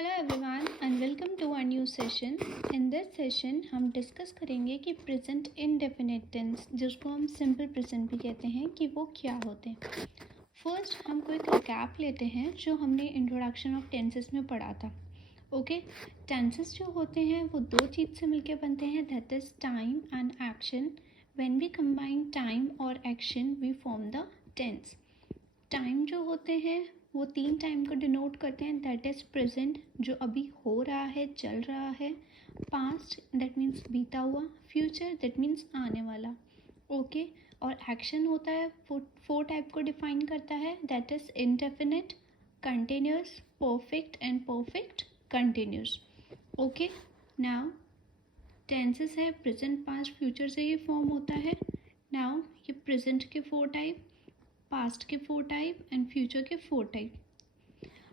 Hello everyone and welcome to a new session. In this session हम discuss करेंगे कि present indefinite tense, जिसको हम सिंपल प्रेजेंट भी कहते हैं, कि वो क्या होते हैं। फर्स्ट हम कोई रिकैप लेते हैं जो हमने इंट्रोडक्शन ऑफ टेंसेस में पढ़ा था। ओके, टेंसेस जो होते हैं वो दो चीज़ से मिलकर बनते हैं, that is time and action. When we combine time और action we form the tense. Time जो होते हैं वो तीन टाइम को डिनोट करते हैं, दैट इज़ प्रेजेंट जो अभी हो रहा है, चल रहा है, पास्ट दैट मीन्स बीता हुआ, फ्यूचर दैट मीन्स आने वाला। ओके, और एक्शन होता है फोर टाइप को डिफाइन करता है, that is indefinite, continuous, perfect and perfect continuous. Okay, now tenses है प्रेजेंट, पास्ट, फ्यूचर से ही फॉर्म होता है। नाउ ये प्रेजेंट के फोर टाइप, पास्ट के फोर टाइप एंड फ्यूचर के फोर टाइप।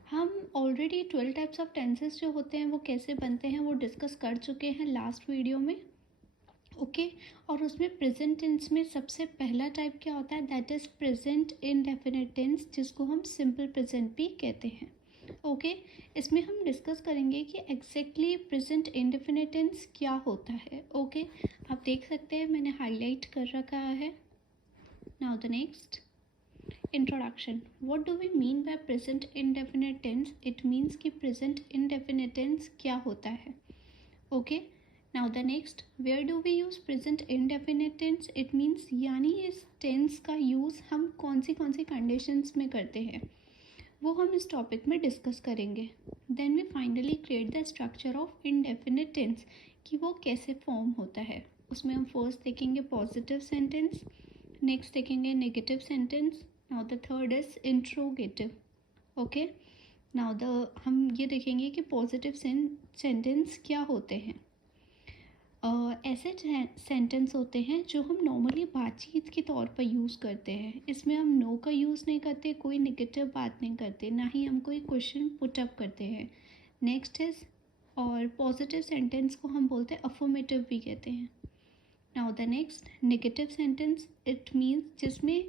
हम ऑलरेडी 12 टाइप्स ऑफ टेंसेस जो होते हैं वो कैसे बनते हैं वो डिस्कस कर चुके हैं लास्ट वीडियो में। ओके, और उसमें प्रेजेंट टेंस में सबसे पहला टाइप क्या होता है, that is present indefinite tense, जिसको हम सिंपल प्रेजेंट भी कहते हैं। ओके, इसमें हम डिस्कस करेंगे कि एग्जैक्टली प्रेजेंट इंडेफिनिट टेंस क्या होता है। ओके, आप देख सकते हैं मैंने हाईलाइट कर रखा है। Now the next introduction. What do we mean by present indefinite tense? It means कि प्रेजेंट इंडेफिनिट टेंस क्या होता है। Okay, now the next, where do we use present indefinite tense? It means यानी इस tense का use हम कौन सी conditions में करते हैं वो हम इस टॉपिक में डिस्कस करेंगे। Then we finally create the structure of indefinite tense, कि वो कैसे फॉर्म होता है। उसमें हम फर्स्ट देखेंगे पॉजिटिव सेंटेंस, नेक्स्ट देखेंगे negative sentence, now the third is interrogative. Okay, now हम ये देखेंगे कि पॉजिटिव सेंटेंस क्या होते हैं। ऐसे सेंटेंस होते हैं जो हम नॉर्मली बातचीत के तौर पर यूज़ करते हैं। इसमें हम नो का यूज़ नहीं करते, कोई नेगेटिव बात नहीं करते, ना ही हम कोई क्वेश्चन पुटअप करते हैं। नेक्स्ट इज, और पॉजिटिव सेंटेंस को हम बोलते हैं अफर्मेटिव भी कहते हैं। Now the next negative sentence, it means जिसमें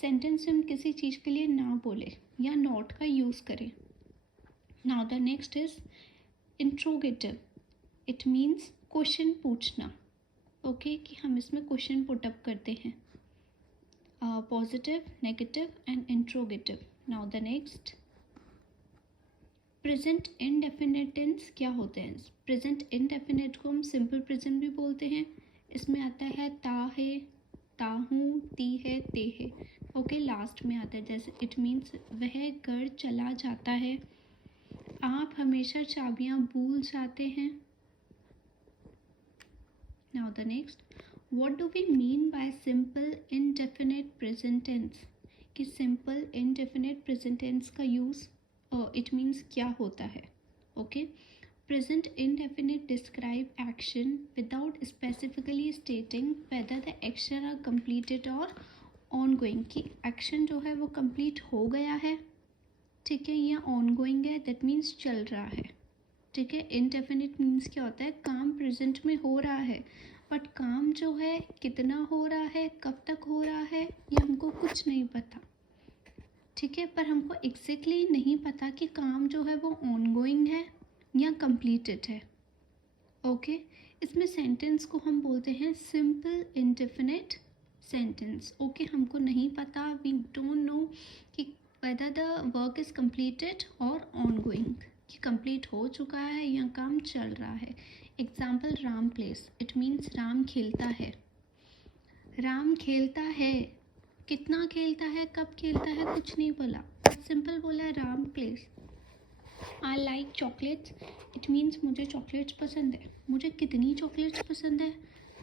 सेंटेंस हम किसी चीज़ के लिए ना बोले या नॉट का यूज़ करें। Now the next is interrogative, it means question पूछना। ओके, कि हम इसमें क्वेश्चन पुटअप करते हैं। Positive, negative and interrogative. Now the next present indefinite tense क्या होते हैं? प्रेजेंट इंडेफिनिट को हम सिंपल प्रेजेंट भी बोलते हैं। इसमें आता है ता है, ता हूँ, ती है, ते है। ओके, लास्ट में आता है, जैसे इट मीन्स वह घर चला जाता है, आप हमेशा चाबियाँ भूल जाते हैं। Now the next, what do we mean by simple indefinite present tense? कि सिंपल इनडेफिनिट प्रेजेंट टेंस का यूज़ इट मीन्स क्या होता है। Okay, present indefinite describe action without specifically stating whether the action are completed और ongoing, कि action जो है वो कंप्लीट हो गया है, ठीक है, या ऑन गोइंग है, दैट मीन्स चल रहा है। ठीक है, इनडेफिनिट मीन्स क्या होता है, काम प्रेजेंट में हो रहा है, बट काम जो है कितना हो रहा है, कब तक हो रहा है, ये हमको कुछ नहीं पता। ठीक है, पर हमको एग्जैक्टली नहीं पता कि काम जो है वो ऑन गोइंग है या कंप्लीटेड है। ओके, इसमें सेंटेंस को हम बोलते हैं सिंपल इंडेफिनिट सेंटेंस। ओके, हमको नहीं पता, वी डोंट नो कि whether the work is completed और ऑन गोइंग, कि कंप्लीट हो चुका है या काम चल रहा है। Example, Ram place, it means Ram खेलता है। राम खेलता है, कितना खेलता है, कब खेलता है, कुछ नहीं बोला, सिंपल बोला है Ram place. I like chocolates, it means मुझे चॉकलेट्स पसंद है। मुझे कितनी चॉकलेट्स पसंद है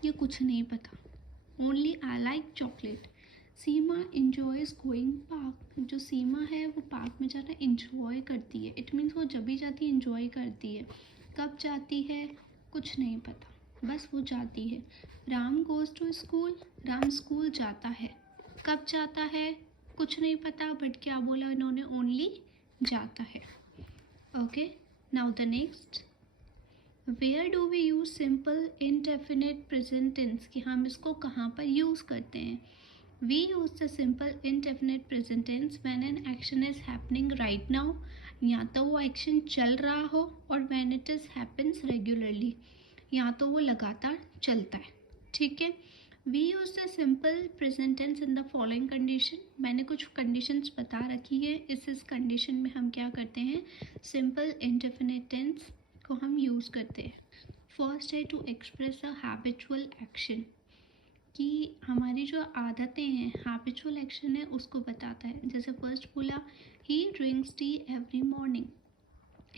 ये कुछ नहीं पता, only I like chocolate. Seema enjoys going park, जो सीमा है वो पार्क में जाना इन्जॉय करती है, इट मीन्स वो जब भी जाती है इन्जॉय करती है। कब जाती है कुछ नहीं पता, बस वो जाती है। Ram goes to school, Ram school जाता है, कब जाता है कुछ नहीं पता, बट क्या बोला इन्होंने, ओनली जाता है। Okay, now the next, where do we use simple indefinite present tense, कि हम इसको कहाँ पर यूज़ करते हैं। We use the simple indefinite present tense when an action is happening right now या तो वो एक्शन चल रहा हो और when it is happens regularly, या तो वो लगातार चलता है। ठीक है, we use the simple present tense in the following condition. मैंने कुछ कंडीशंस बता रखी है, इस कंडीशन में हम क्या करते हैं, सिंपल इंडेफिनिट टेंस को हम यूज़ करते हैं। फर्स्ट है to express a habitual action, कि हमारी जो आदतें हैं, हैबिचुअल एक्शन है, उसको बताता है। जैसे फर्स्ट बोला, ही drinks T every morning,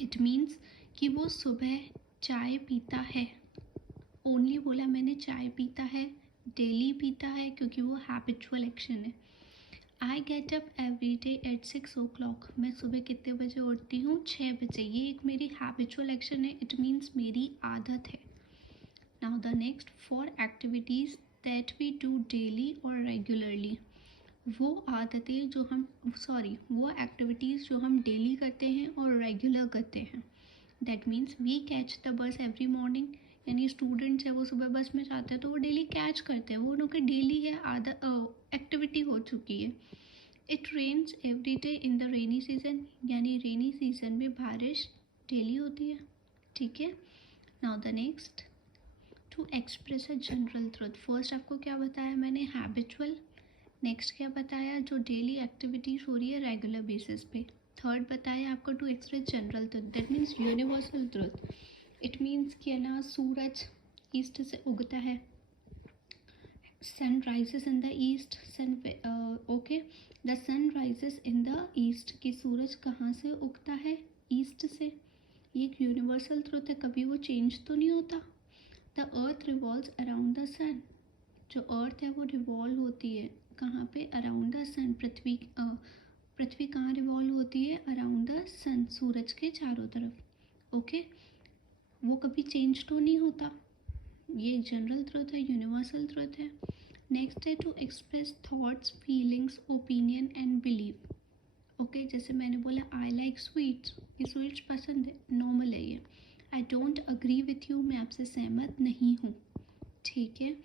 it means कि वो सुबह चाय पीता है। ओनली बोला मैंने चाय पीता है, डेली पीता है, क्योंकि वो हैबिचुअल एक्शन है। I get up every day at 6 o'clock, मैं सुबह कितने बजे उठती हूँ, 6 बजे। ये एक मेरी हैबिचुअल एक्शन है, इट मीन्स मेरी आदत है। Now the next, for activities that we do daily और रेगुलरली, वो आदतें जो हम वो एक्टिविटीज़ जो हम डेली करते हैं और रेगुलर करते हैं। That means we catch the bus every morning, यानी स्टूडेंट्स है वो सुबह बस में जाते हैं तो वो डेली कैच करते हैं, वो उनकी डेली है आदत, एक्टिविटी हो चुकी है। It rains every day in the rainy season, यानी रेनी सीजन में बारिश डेली होती है। ठीक है, now the next, to express a general truth. First आपको क्या बताया मैंने, हैबिचुअल। नेक्स्ट क्या बताया, जो डेली एक्टिविटीज़ हो रही है रेगुलर बेसिस पे। थर्ड बताया आपको to express general truth, that means universal truth. It means कि है ना, सूरज ईस्ट से उगता है, sun rises in the east, okay, the sun rises in the east, कि सूरज कहाँ से उगता है, ईस्ट से। ये एक यूनिवर्सल ट्रुथ है, कभी वो चेंज तो नहीं होता। The earth revolves around the sun, जो अर्थ है वो रिवॉल्व होती है कहाँ पे, अराउंड द सन, पृथ्वी कहाँ रिवॉल्व होती है, अराउंड द सन, सूरज के चारों तरफ। ओके, वो कभी चेंज तो नहीं होता। ये एक जनरल ट्रुथ है, यूनिवर्सल ट्रुथ है। नेक्स्ट है to express thoughts, feelings, opinion and believe. Okay, जैसे मैंने बोला आई लाइक स्वीट्स, ये स्वीट्स पसंद है, नॉर्मल है ये। I don't agree with you, मैं आपसे सहमत नहीं हूँ। ठीक है,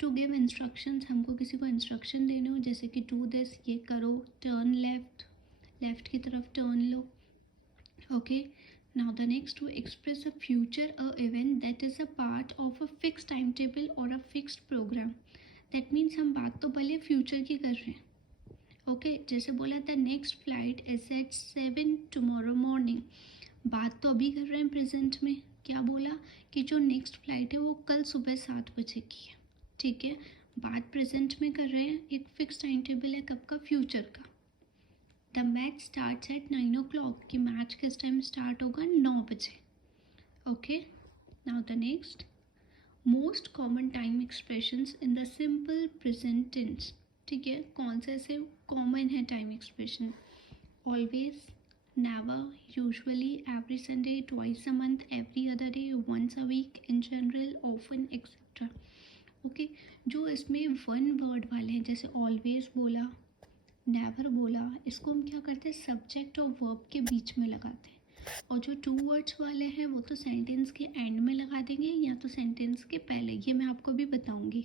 टू गिव इंस्ट्रक्शंस, हमको किसी को इंस्ट्रक्शन देने हो, जैसे कि डू दिस, ये करो, टर्न लेफ्ट, लेफ्ट की तरफ टर्न लो। Okay, now the next, to express a future a event that is a part of a fix time table और a fixed program. That means हम बात तो भले फ्यूचर की कर रहे हैं। ओके, जैसे बोला था next flight is at 7 tomorrow morning, बात तो अभी कर रहे हैं प्रेजेंट में। क्या बोला कि जो नेक्स्ट फ्लाइट है वो कल सुबह 7 बजे की है। ठीक है, बात प्रेजेंट में कर रहे हैं, एक फिक्स टाइम टेबल है कब का, फ्यूचर का। The match starts at 9 o'clock, कि मैच किस टाइम स्टार्ट होगा, 9 बजे। Okay, now the next, most common time expressions in the simple present tense. ठीक है, कौन से ऐसे कॉमन है time expression, always, never, usually, every Sunday, twice a month, every other day, once a week, in general, often, etc. Okay, जो इसमें one word वाले हैं, जैसे ऑलवेज बोला, नेवर बोला, इसको हम क्या करते हैं, सब्जेक्ट और वर्ब के बीच में लगाते हैं। और जो टू वर्ड्स वाले हैं वो तो सेंटेंस के एंड में लगा देंगे या तो सेंटेंस के पहले, ये मैं आपको भी बताऊंगी।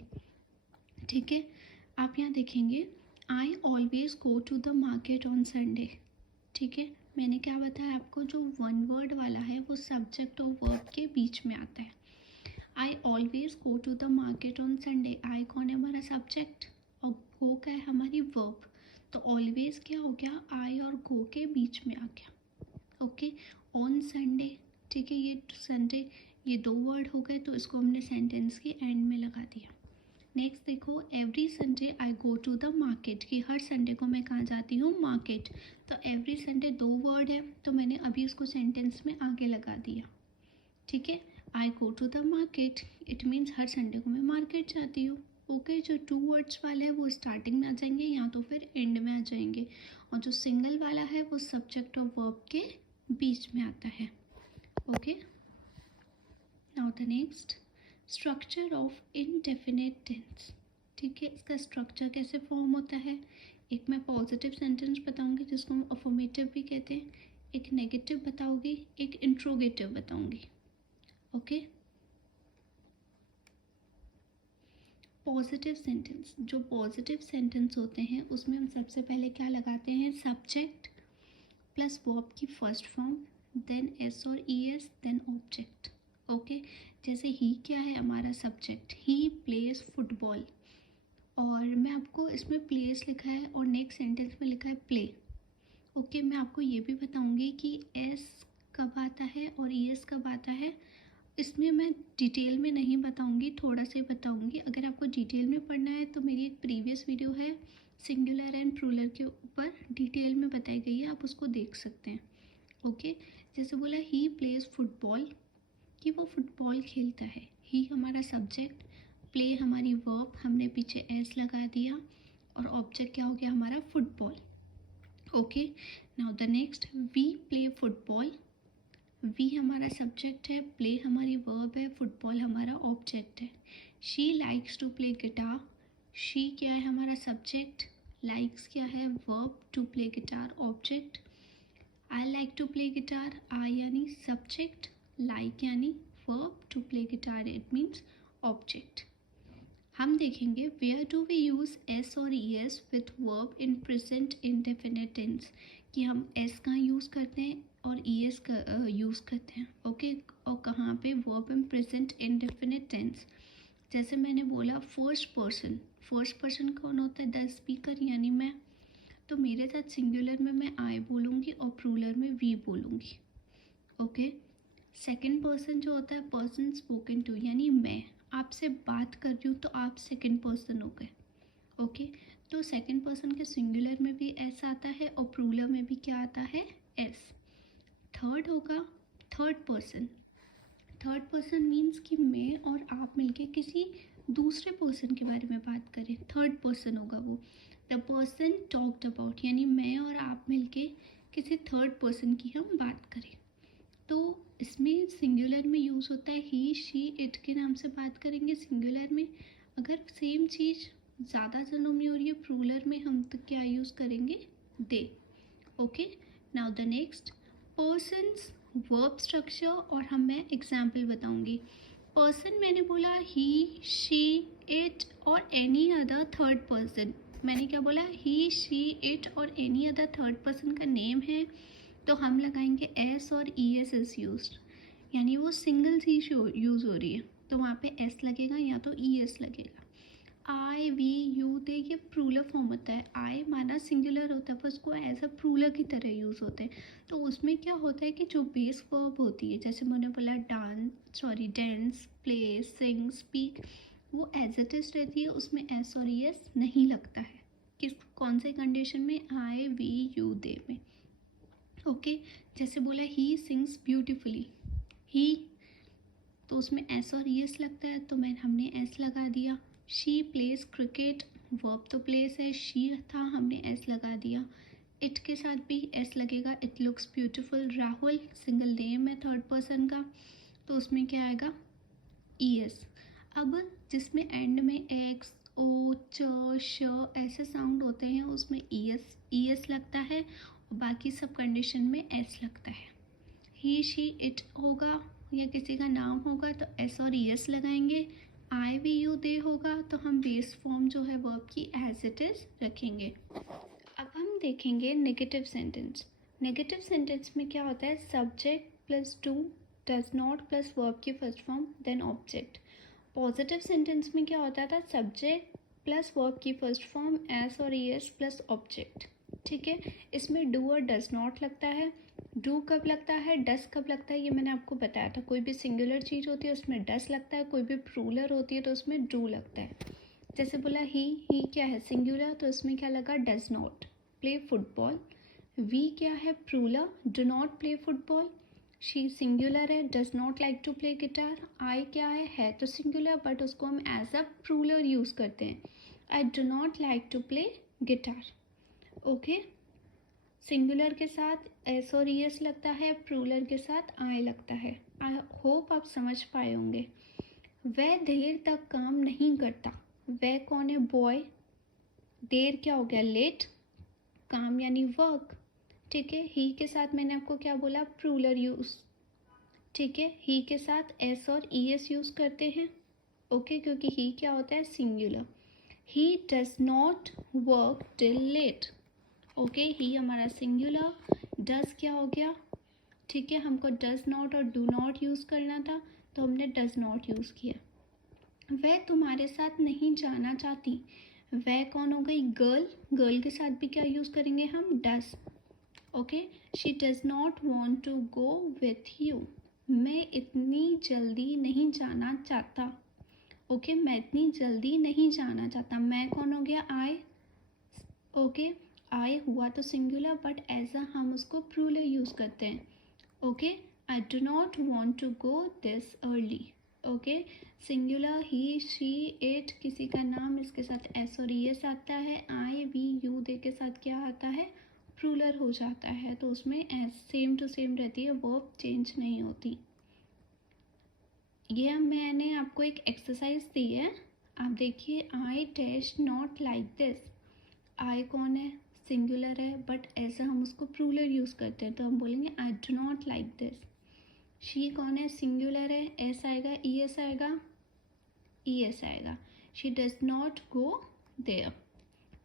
ठीक है, आप यहाँ देखेंगे, I always go to the market on Sunday. ठीक है, मैंने क्या बताया आपको, जो वन वर्ड वाला है वो सब्जेक्ट और वर्ब के बीच में आता है। I always go to the market on Sunday, I कौन है, हमारा सब्जेक्ट, और गो क्या है, हमारी वर्ब। तो ऑलवेज क्या हो गया, आई और गो के बीच में आ गया। ओके, ऑन संडे, ठीक है, ये संडे, ये दो वर्ड हो गए, तो इसको हमने सेंटेंस के एंड में लगा दिया। नेक्स्ट देखो, every Sunday I go to the market, कि हर संडे को मैं कहाँ जाती हूँ, मार्केट। तो एवरी संडे दो वर्ड है, तो मैंने अभी उसको सेंटेंस में आगे लगा दिया। ठीक है, I go to the market, it means हर संडे को मैं मार्केट जाती हूँ। ओके, जो टू वर्ड्स वाले हैं वो स्टार्टिंग में आ जाएंगे या तो फिर एंड में आ जाएंगे, और जो सिंगल वाला है वो सब्जेक्ट और वर्ब के बीच में आता है। Okay, now the next, structure of indefinite tense. ठीक है, इसका स्ट्रक्चर कैसे फॉर्म होता है, एक मैं पॉजिटिव सेंटेंस बताऊंगी जिसको हम अफर्मेटिव भी कहते हैं, एक नेगेटिव बताऊंगी, एक इंट्रोगेटिव बताऊंगी। ओके, पॉजिटिव सेंटेंस, जो पॉजिटिव सेंटेंस होते हैं उसमें हम सबसे पहले क्या लगाते हैं, सब्जेक्ट प्लस वर्ब की फर्स्ट फॉर्म, देन एस और E S, then object. Okay, जैसे ही क्या है हमारा सब्जेक्ट, ही प्लेज फुटबॉल, और मैं आपको इसमें प्लेस लिखा है और नेक्स्ट सेंटेंस में लिखा है प्ले। ओके, मैं आपको ये भी बताऊंगी कि एस कब आता है और ई एस कब आता है। इसमें मैं डिटेल में नहीं बताऊंगी, थोड़ा सा ही बताऊंगी। अगर आपको डिटेल में पढ़ना है तो मेरी एक प्रीवियस वीडियो है सिंगुलर एंड प्लूरल के ऊपर, डिटेल में बताई गई है, आप उसको देख सकते हैं। ओके, जैसे बोला ही प्लेज फुटबॉल, कि वो फुटबॉल खेलता है। ही हमारा सब्जेक्ट, प्ले हमारी वर्ब, हमने पीछे एस लगा दिया, और ऑब्जेक्ट क्या हो गया हमारा football. Okay, now the next, we play football. We हमारा सब्जेक्ट है, प्ले हमारी वर्ब है, फुटबॉल हमारा ऑब्जेक्ट है। She likes to play guitar. She क्या है हमारा सब्जेक्ट, लाइक्स क्या है verb, to play guitar object. I like to play guitar, I यानी सब्जेक्ट, लाइक यानी verb, to play guitar it means object. हम देखेंगे where do we use S और E S with verb in present indefinite tense, कि हम S कहाँ use करते हैं और ई एस का यूज़ करते हैं। ओके, और कहाँ पे verb in present indefinite tense. जैसे मैंने बोला फर्स्ट पर्सन, फर्स्ट पर्सन कौन होता है, द स्पीकर यानी मैं, तो मेरे साथ सिंगुलर में मैं आई बोलूँगी और प्लूरल में वी बोलूँगी। ओके, सेकंड पर्सन जो होता है पर्सन स्पोकन टू, यानी मैं आपसे बात कर रही हूँ तो आप सेकंड पर्सन हो गए। ओके, तो सेकंड पर्सन के सिंगुलर में भी एस आता है और प्लूरल में भी क्या आता है, एस। थर्ड होगा third person. Third person means कि मैं और आप मिलके किसी दूसरे पर्सन के बारे में बात करें, थर्ड पर्सन होगा वो। द पर्सन टॉक्ड अबाउट, यानी मैं और आप मिलके किसी थर्ड पर्सन की हम बात करें, तो इसमें सिंगुलर में यूज़ होता है ही, शी, इट के नाम से बात करेंगे सिंगुलर में। अगर सेम चीज़ ज़्यादा जनों में हो रही है प्लूरल में, हम तो क्या यूज़ करेंगे, they. Okay, now the next, persons verb structure, और मैं एग्जाम्पल बताऊंगी। पर्सन मैंने बोला ही, शी, इट और एनी अदर थर्ड पर्सन। मैंने क्या बोला, ही, शी, इट और एनी अदर थर्ड पर्सन का नेम है, तो हम लगाएंगे एस और ई एस इज यूज, यानी वो सिंगल चीज यूज़ हो रही है तो वहाँ पे एस लगेगा या तो ई एस लगेगा। आई, वी, यू, दे, ये प्लूरल फॉर्म होता है। आई माना सिंगुलर होता है पर उसको एज अ प्लूरल की तरह यूज़ होते हैं, तो उसमें क्या होता है कि जो बेस वर्ब होती है, जैसे मैंने बोला डांस, प्ले, सिंग, स्पीक, वो एज इट इज रहती है, उसमें एस और ई एस नहीं लगता है। किस कौन से कंडीशन में, आई, वी, यू, दे में। ओके, जैसे बोला ही सिंग्स ब्यूटिफुली, ही, तो उसमें एस और ई एस लगता है, तो हमने एस लगा दिया। शी प्लेस क्रिकेट, वर्ब तो प्लेस है, शी था, हमने एस लगा दिया। इट के साथ भी एस लगेगा, it looks beautiful. Rahul single name है थर्ड पर्सन का, तो उसमें क्या आएगा, ई एस। अब जिसमें एंड में एक्स, ओ, च, श ऐसे साउंड होते हैं, उसमें ई एस लगता है, और बाकी सब कंडीशन में एस लगता है। ही, शी, इट होगा या किसी का नाम होगा तो एस और ई एस लगाएंगे। आई, वी, यू, दे होगा तो हम बेस फॉर्म जो है वर्ब की एज इट इज रखेंगे। अब हम देखेंगे नेगेटिव सेंटेंस। नेगेटिव सेंटेंस में क्या होता है, subject plus two, does not plus verb की first form, then object. Positive sentence में क्या होता था, सब्जेक्ट प्लस वर्ब की फर्स्ट फॉर्म, एस और ई एस प्लस ऑब्जेक्ट। ठीक है, इसमें डू और डज नॉट लगता है। डू कब लगता है, डस कब लगता है, ये मैंने आपको बताया था। कोई भी सिंगुलर चीज़ होती है उसमें डस लगता है, कोई भी प्लूरल होती है तो उसमें डू लगता है। जैसे बोला ही क्या है सिंगुलर, तो इसमें क्या लगा, does not play football. We क्या है plural, do not play football. She singular है, does not like to play guitar. I क्या है तो सिंगुलर बट उसको हम एज अ प्लूरल यूज़ करते हैं, I do not like to play guitar. Okay, singular के साथ एस और ई एस लगता है, प्लूरल के साथ आई लगता है। आई होप आप समझ पाए होंगे। वह देर तक काम नहीं करता, वह कौन है, बॉय। देर क्या हो गया, लेट, काम यानी वर्क। ठीक है, ही के साथ मैंने आपको क्या बोला, प्लूरल यूज। ठीक है, ही के साथ एस और ई एस यूज करते हैं। ओके, क्योंकि ही क्या होता है, singular. He does not work till late. Okay, he हमारा सिंगुलर, डज क्या हो गया, ठीक है, हमको डज नॉट और डू नॉट यूज़ करना था तो हमने डज नॉट यूज़ किया। वह तुम्हारे साथ नहीं जाना चाहती, वह कौन हो गई, गर्ल, गर्ल के साथ भी क्या यूज़ करेंगे हम, does. Okay, she does not want to go with you, मैं इतनी जल्दी नहीं जाना चाहता। ओके, मैं इतनी जल्दी नहीं जाना चाहता, मैं कौन हो गया, आई। ओके, आई हुआ तो सिंगुलर बट एज अ हम उसको प्लूरल यूज़ करते हैं। Okay, I do not want to go this early. Okay, singular he she it किसी का नाम, इसके साथ एस और एस आता है, आई वी यू दे के साथ क्या आता है, प्लूरल हो जाता है, तो उसमें एस सेम टू सेम रहती है, वर्ब चेंज नहीं होती। ये मैंने आपको एक एक्सरसाइज दी है, आप देखिए, I dash not like this. I कौन है, सिंगुलर है बट ऐसा हम उसको प्लूरल यूज़ करते हैं तो हम बोलेंगे I do not like this. She कौन है, सिंगुलर है, एस आएगा, ई एस आएगा, ई एस आएगा। She does not go there.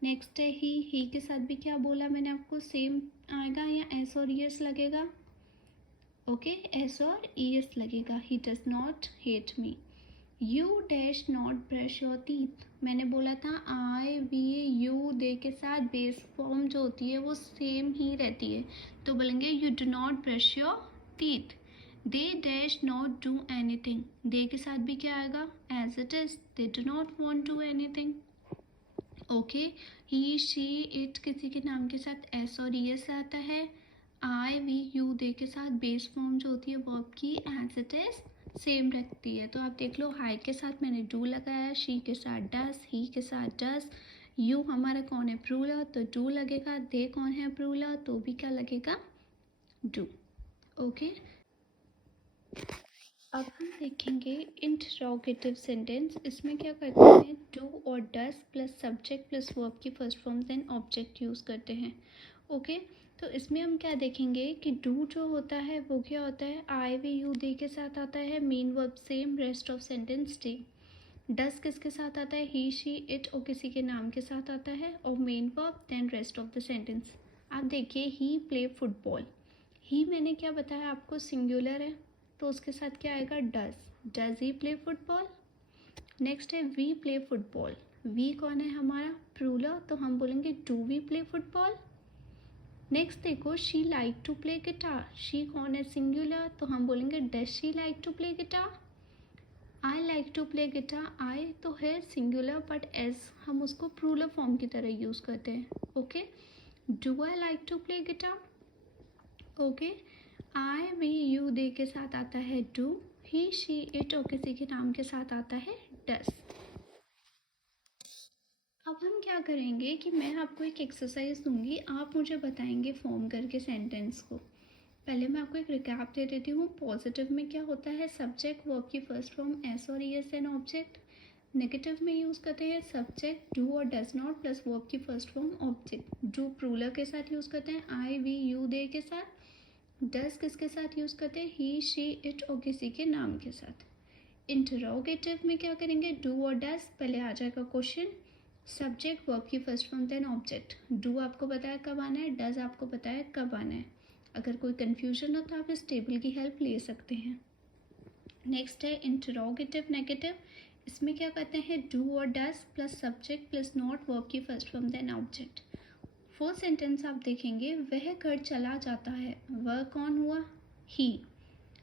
Next है ही के साथ भी क्या बोला मैंने आपको, सेम आएगा या एस और ई एस लगेगा, ओके, एस और ई एस लगेगा। ही does not hate me. You dash not brush your teeth, मैंने बोला था आई वी यू दे के साथ बेस फॉर्म जो होती है वो सेम ही रहती है, तो बोलेंगे you do not brush your teeth. They dash not do anything, they के साथ भी क्या आएगा, as it is, they do not want to anything. Okay, he she it किसी के नाम के साथ एस और ई एस आता है, आई वी यू दे के साथ बेस फॉर्म जो होती है वर्ब की एज इट इज सेम रखती है। तो आप देख लो, हाई के साथ मैंने डू लगाया, शी के साथ डस, ही के साथ डस, यू हमारा कौन है, प्लूरल, तो डू लगेगा, दे कौन है, प्लूरल, तो भी क्या लगेगा, डू। ओके, अब हम देखेंगे इंटरोगेटिव सेंटेंस। इसमें क्या करते हैं, डू और does plus subject plus verb की first form then object use करते हैं। ओके, तो इसमें हम क्या देखेंगे कि डू जो होता है वो क्या होता है, आई वी यू दे के साथ आता है, main verb same, rest of sentence डी। डस किसके साथ आता है, ही शी इट और किसी के नाम के साथ आता है, और main verb then rest of the sentence. आप देखिए, ही प्ले फुटबॉल, ही मैंने क्या बताया आपको, सिंगुलर है, तो उसके साथ क्या आएगा, does he play football. Next है वी प्ले फुटबॉल, वी कौन है हमारा, प्लूरल, तो हम बोलेंगे do we play football. Next देखो, she like to play guitar, she कौन है, सिंगुलर, तो हम बोलेंगे does she like to play guitar. I like to play guitar, I तो है सिंगुलर बट एज हम उसको प्लूरल फॉर्म की तरह यूज़ करते हैं। Okay, do I like to play guitar. Okay, I we you they के साथ आता है डू, ही शी इट और किसी के नाम के साथ आता है डस। अब हम क्या करेंगे कि मैं आपको एक एक्सरसाइज दूंगी, आप मुझे बताएंगे फॉर्म करके सेंटेंस को। पहले मैं आपको एक रिकैप दे देती हूँ। पॉजिटिव में क्या होता है, सब्जेक्ट वर्ब की फर्स्ट फॉर्म एस और E S an object. Negative में यूज़ करते हैं सब्जेक्ट डू और डज नॉट प्लस वर्ब की first form object. Do plural के साथ यूज़ करते हैं, आई वी यू दे के साथ। डज किसके साथ यूज़ करते हैं, ही शी इट और किसी के नाम के साथ। इंटरोगेटिव में क्या करेंगे, डू और डज, पहले आ जाएगा क्वेश्चन, सब्जेक्ट वर्ब की first form then object. Do आपको बताया कब आना है, डज आपको बताया कब आना है। अगर कोई कन्फ्यूजन हो तो आप इस टेबल की हेल्प ले सकते हैं। नेक्स्ट है इंटरोगेटिव नेगेटिव, इसमें क्या करते हैं, डू और does plus subject plus not verb की first form then object. Fourth sentence आप देखेंगे, वह घर चला जाता है, वह कौन हुआ, ही।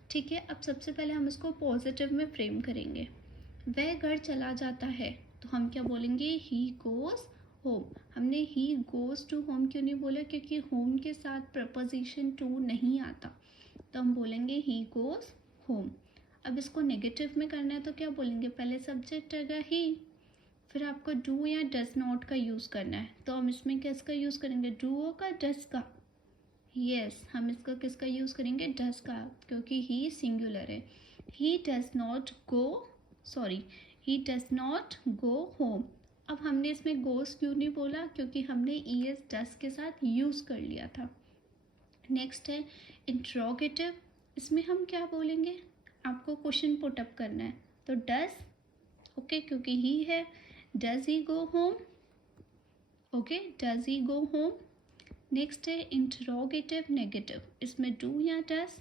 ठीक है, अब सबसे पहले हम इसको पॉजिटिव में फ्रेम करेंगे। वह घर चला जाता है तो हम क्या बोलेंगे, ही गोज़ होम। हमने ही गोज़ टू होम क्यों नहीं बोला, क्योंकि होम के साथ प्रपोजिशन टू नहीं आता, तो हम बोलेंगे ही गोज़ होम। अब इसको नेगेटिव में करना है तो क्या बोलेंगे, पहले सब्जेक्ट आएगा ही, फिर आपको डू या डज नॉट का यूज़ करना है, तो हम इसमें किसका यूज़ करेंगे, डू का, डज का। यस, हम इसका किसका यूज़ करेंगे, डज का, क्योंकि ही सिंगुलर है। ही does not go, sorry, he does not go home. अब हमने इसमें गोस क्यों नहीं बोला, क्योंकि हमने ई एस डज के साथ यूज़ कर लिया था। नेक्स्ट है इंट्रोगेटिव, इसमें हम क्या बोलेंगे, आपको क्वेश्चन पुट अप करना है, तो डज, ओके, क्योंकि ही है, does he go home, okay, does he go home. Next है इंटरोगेटिव नेगेटिव, इसमें डू या डस?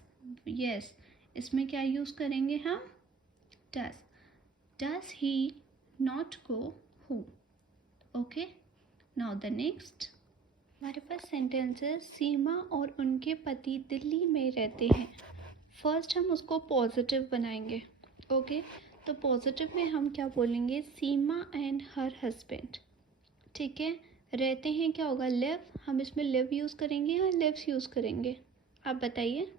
यस, इसमें क्या यूज़ करेंगे हम? Does. Does he not go home? Okay, now the next हमारे पास सेंटेंसेस सीमा और उनके पति दिल्ली में रहते हैं। फर्स्ट हम उसको पॉजिटिव बनाएंगे। ओके, तो पॉजिटिव में हम क्या बोलेंगे? Seema and her husband. ठीक है, रहते हैं क्या होगा? लिव। हम इसमें लिव यूज़ करेंगे या लिव्स यूज़ करेंगे? आप बताइए।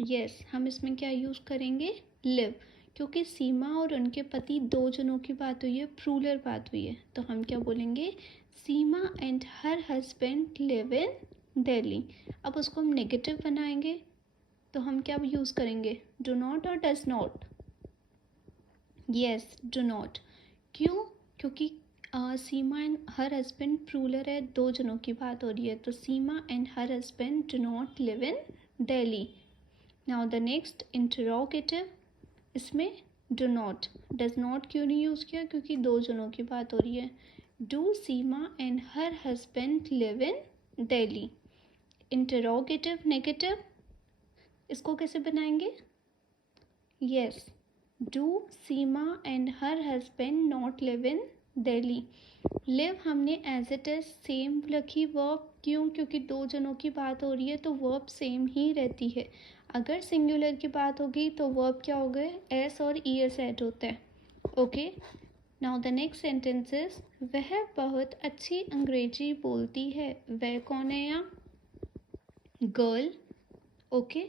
यस, हम इसमें क्या यूज़ करेंगे? लिव, क्योंकि सीमा और उनके पति दो जनों की बात हुई है, प्लूरल बात हुई है, तो हम क्या बोलेंगे? Seema and her husband live in Delhi. अब उसको हम नेगेटिव बनाएंगे तो हम क्या यूज़ करेंगे? डू नॉट और does not? Yes, do not. क्यों? क्योंकि Seema and her husband plural है, दो जनों की बात हो रही है, तो Seema and her husband do not live in Delhi. Now the next interrogative, इसमें डू नॉट, डज नॉट क्यों नहीं यूज़ किया? क्योंकि दो जनों की बात हो रही है। Do Seema and her husband live in Delhi? Interrogative negative, इसको कैसे बनाएंगे? Yes, do Seema and her husband not live in Delhi. Live हमने एज इट इज सेम रखी वर्ब, क्यों? क्योंकि दो जनों की बात हो रही है तो वर्ब सेम ही रहती है। अगर सिंगुलर की बात होगी तो वर्ब क्या हो गए? एस और ई एस ऐड होता है। Okay, now the next sentence is वह बहुत अच्छी अंग्रेजी बोलती है। वह कौन है यहाँ? गर्ल। ओके,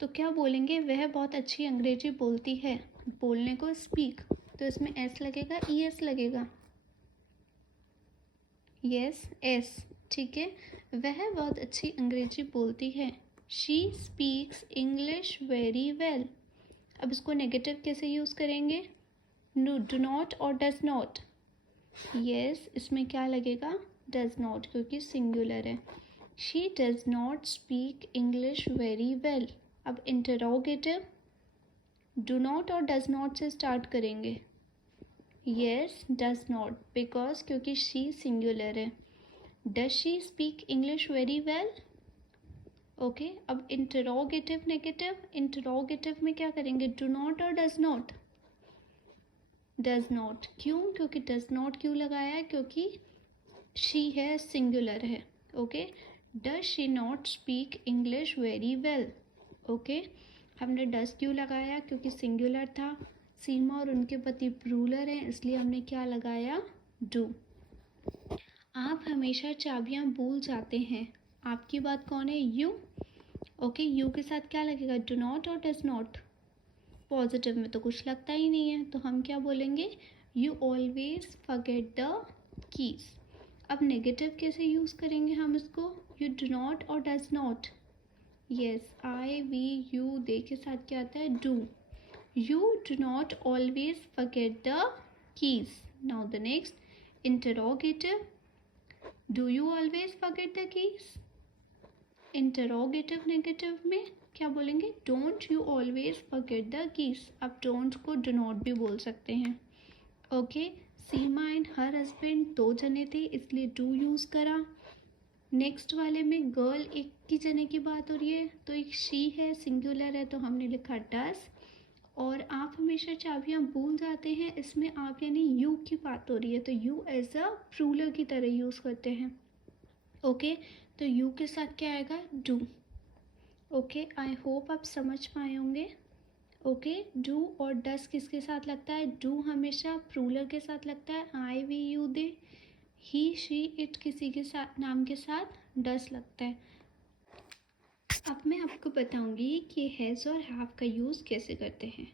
तो क्या बोलेंगे? वह बहुत अच्छी अंग्रेजी बोलती है। बोलने को स्पीक, तो इसमें एस लगेगा, ई एस लगेगा? Yes, S. ठीक है, वह बहुत अच्छी अंग्रेजी बोलती है। She speaks English very well. अब इसको नेगेटिव कैसे यूज़ करेंगे? नो, डू नॉट और डज नॉट? यस, इसमें क्या लगेगा? डज नॉट, क्योंकि सिंगुलर है। She does not speak English very well. अब इंटरोगेटिव डू नॉट और डज नॉट से स्टार्ट करेंगे। यस, डज नॉट, बिकॉज क्योंकि शी सिंगुलर है। Does she speak English very well? Okay, अब इंटरोगेटिव नेगेटिव, इंटरोगेटिव में क्या करेंगे? डू नॉट और डज नॉट? Does not. क्यों? क्योंकि डज नॉट क्यों लगाया है? क्योंकि शी है, सिंगुलर है। Okay, does she not speak English very well? Okay, हमने डज क्यों लगाया? क्योंकि सिंगुलर था। सीमा और उनके पति प्लूरल हैं, इसलिए हमने क्या लगाया? डू। आप हमेशा चाबियां भूल जाते हैं। आपकी बात कौन है? यू। ओके, यू के साथ क्या लगेगा? डू नॉट और डज नॉट? पॉजिटिव में तो कुछ लगता ही नहीं है, तो हम क्या बोलेंगे? You always forget the keys. अब नेगेटिव कैसे यूज़ करेंगे हम इसको? यू डू नॉट और does not? Yes, I we you they के साथ क्या आता है? Do. You do not always forget the keys. Now the next interrogative, do you always forget the keys? Interrogative negative में क्या बोलेंगे? Don't you always forget the keys. अब don't को डू नॉट भी बोल सकते हैं। Okay, Seema and her husband दो जने थे, इसलिए डू यूज़ करा। नेक्स्ट वाले में गर्ल एक की जने की बात हो रही है, तो एक शी है, सिंगुलर है, तो हमने लिखा डस। और आप हमेशा चाबियां भूल जाते हैं, इसमें आप यानी यू की बात हो रही है, तो यू एज अ प्लूरल की तरह यूज़ करते हैं। ओके, तो यू के साथ क्या आएगा? डू। ओके, आई होप आप समझ पाए होंगे। ओके, डू और डस किसके साथ लगता है? डू हमेशा प्लूरल के साथ लगता है, I we you they. He she it किसी के साथ, नाम के साथ डस लगता है। अब मैं आपको बताऊंगी कि हैज़ और हैव का यूज़ कैसे करते हैं।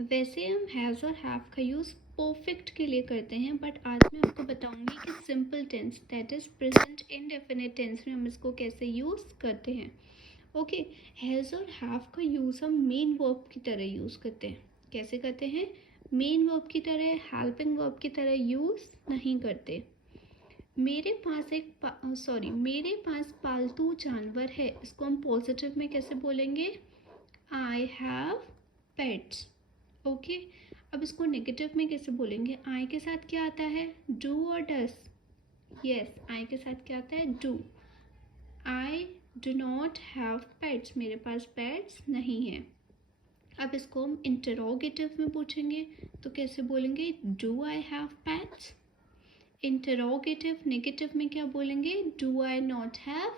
वैसे हम हैज़ और हैव का यूज़ परफेक्ट के लिए करते हैं, बट आज मैं आपको बताऊंगी कि simple tense, that is present indefinite tense में हम इसको कैसे यूज़ करते हैं। ओके, हैज़ और हैव का यूज़ हम मेन वर्ब की तरह यूज़ करते हैं। कैसे करते हैं? मेन वर्ब की तरह, हेल्पिंग वर्ब की तरह यूज़ नहीं करते। मेरे पास पालतू जानवर है, इसको हम पॉजिटिव में कैसे बोलेंगे? I have pets. ओके, अब इसको नेगेटिव में कैसे बोलेंगे? आई के साथ क्या आता है? डू और डस? यस, आई के साथ क्या आता है? Do. I do not have pets, मेरे पास पेट्स नहीं हैं। अब इसको हम इंटरोगेटिव में पूछेंगे तो कैसे बोलेंगे, do I have pets. Interrogative negative में क्या बोलेंगे, do I not have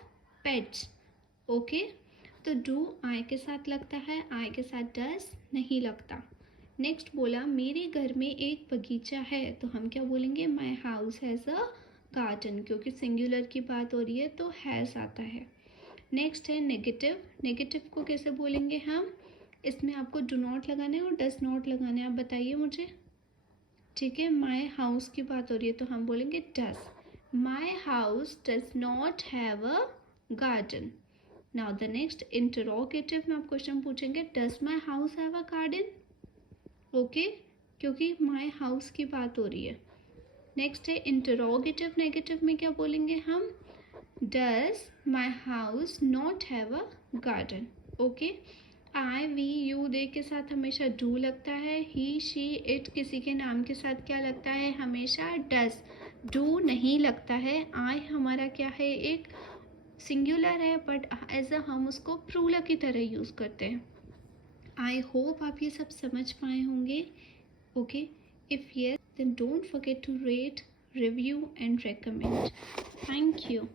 pets. Okay, तो डू आई के साथ लगता है, आई के साथ डज नहीं लगता। नेक्स्ट बोला मेरे घर में एक बगीचा है, तो हम क्या बोलेंगे, my house has a garden, क्योंकि सिंगुलर की बात हो रही है तो हैज़ आता है। नेक्स्ट है नेगेटिव, नेगेटिव को कैसे बोलेंगे हम, इसमें आपको डू नॉट लगाना है और डज नॉट लगाना है, आप बताइए मुझे। ठीक है, माई हाउस की बात हो रही है तो हम बोलेंगे does, my house does not have a garden. Now the next interrogative में आप क्वेश्चन पूछेंगे, does my house have a garden. Okay, क्योंकि माई हाउस की बात हो रही है। नेक्स्ट है इंटरोगेटिव नेगेटिव में क्या बोलेंगे हम, does my house not have a garden. Okay, I we you they के साथ हमेशा डू लगता है, ही शी इट किसी के नाम के साथ क्या लगता है, हमेशा डज, डू नहीं लगता है। आई हमारा क्या है, एक सिंगुलर है बट एज अ हम उसको प्लूरल की तरह यूज़ करते हैं। आई होप आप ये सब समझ पाए होंगे। Okay, if yes then don't forget to rate, review and recommend. Thank you.